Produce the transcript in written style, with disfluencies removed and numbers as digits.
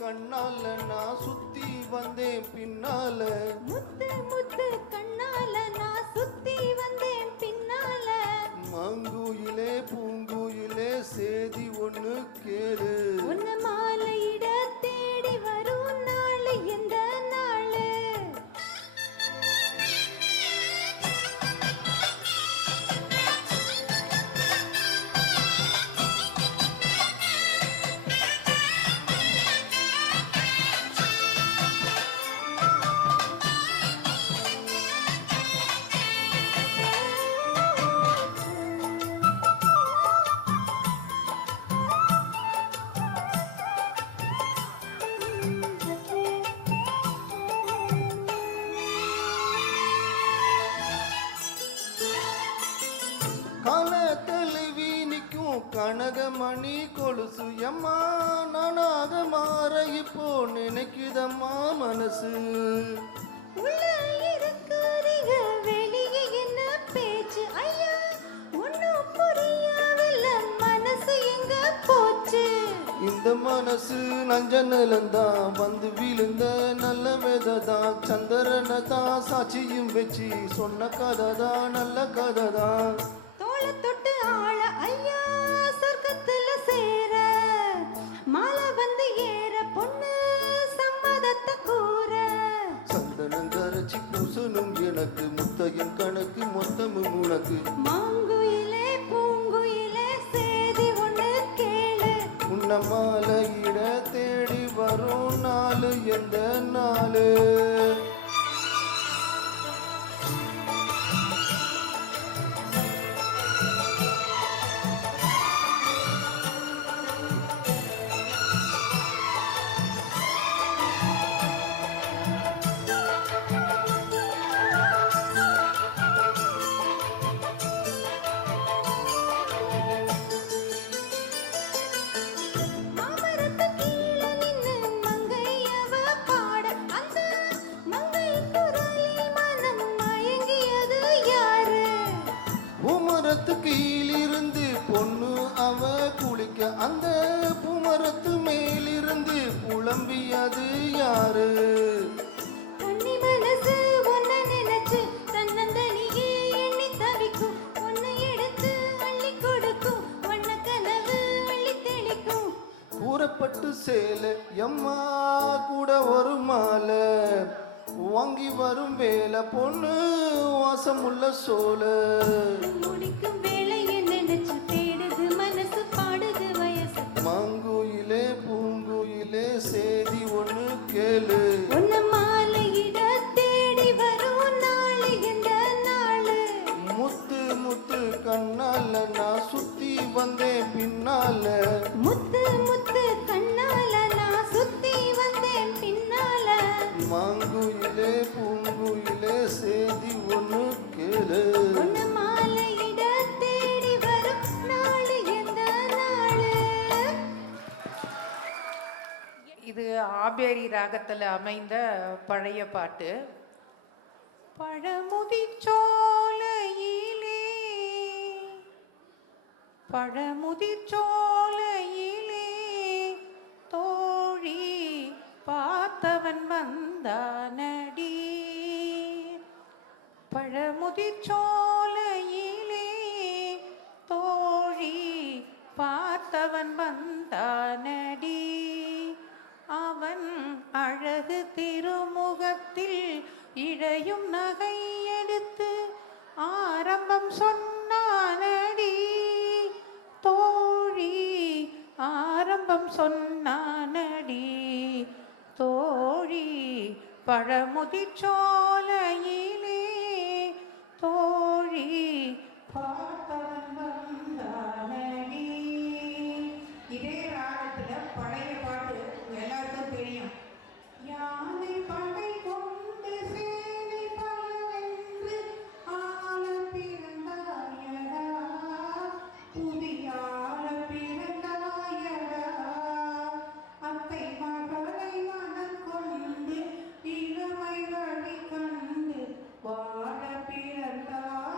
கண்ணால நான் சுத்தி வந்தேன் பின்னால, முத்து முத்து கண்ணால நான் சுத்தி வந்தேன் பின்னால. மாங்குயிலே பூங்குயிலே சேதி ஒண்ணு கேளு, உன்ன மாலையிட தேடி வரும் நாள் எந்த நாள்? கனகமணி கொலுசு எம்மா நானாக மாற இப்போ நினைக்குதம்மா மனசு. உள்ள இருக்கிறீங்க வெளியே என்ன பேச்சு ஐயா, ஒன்னும் புரியவில்லை மனசு எங்க போச்சு? இந்த மனசு நஞ்ச நிலந்தான் வந்து விழுந்த நல்ல வேததான், சந்திரனை தான் சாட்சியும் வச்சு சொன்ன கதை தான் நல்ல கதை தான். தோளை தொட்டு ஆள ஐயா சொர்க்கத்துல சேர, மாலை வந்து ஏற பொண்ணு சம்மதத்தை கூற. சந்தனம் கரைச்சி பூசணும் எனக்கு முத்தையும் கணக்கு மொத்தமும் உனக்கு. மாங்குயிலே பூங்குயிலே சேதி ஒண்ணு கேளு, உன்ன மாலையிட தேடி வரும் நாளு எந்த நாளு? கீழிருந்து பொண்ணு அவ குளிக்க, அந்த பூமரத்து மேலிருந்து புலம்பியது யாரு? கன்னி மனசு ஒன்ன நினைச்சு தன்னந்தனியே எண்ணி தவிக்கும், ஒன்னு எடுத்து அள்ளி கொடுக்கும், ஒன்ன கனவு அள்ளி தெளிக்கும். கூறப்பட்டு சேலை எம்மா கூட ஒரு மாலை வாங்கி வரும் வேலை பொண்ணு வாசமுள்ள சோல. முடிக்கும் வேலையை நினைச்சு தேடுது மனசு பாடுது வயசு. மாங்குயிலே பூங்குயிலே சேதி ஒண்ணு கேளு, உன்ன மாலையிட தேடி வரும் நாள் எந்த நாள்? முத்து முத்து கண்ணால நான் சுத்தி வந்தேன் பின்னால, முத்து முத்து கண்ணால நான் சுத்தி வந்தேன் பின்னால. மாங்குயிலே பூங்குயிலே சேதி ஒண்ணு கேளு, உன்ன மாலையிட தேடி வரும் நாள் எந்த நாள்? இது ஆபேரி ராகத்தில் அமைந்த பழைய பாட்டு. பழமுதிர்ச்சோலையிலே பழமுதிர்ச்சோலையிலே தோழி பார்த்தவன் வந்தானடி. பழமுதிர்ச்சோலையிலே தோழி பார்த்தவன் வந்தானடி. அவன் அழகு திருமுகத்தில் இழையும் நகை எடுத்து ஆரம்பம் சொன்னானடி. தோழி பழமுதிர்ச்சோலையிலே தோழி பார்த்தவன் வந்தானடி. இதே ராகத்துல பழைய பாட்டு உங்க எல்லாருக்கும் தெரியும். யானை படை கொண்டு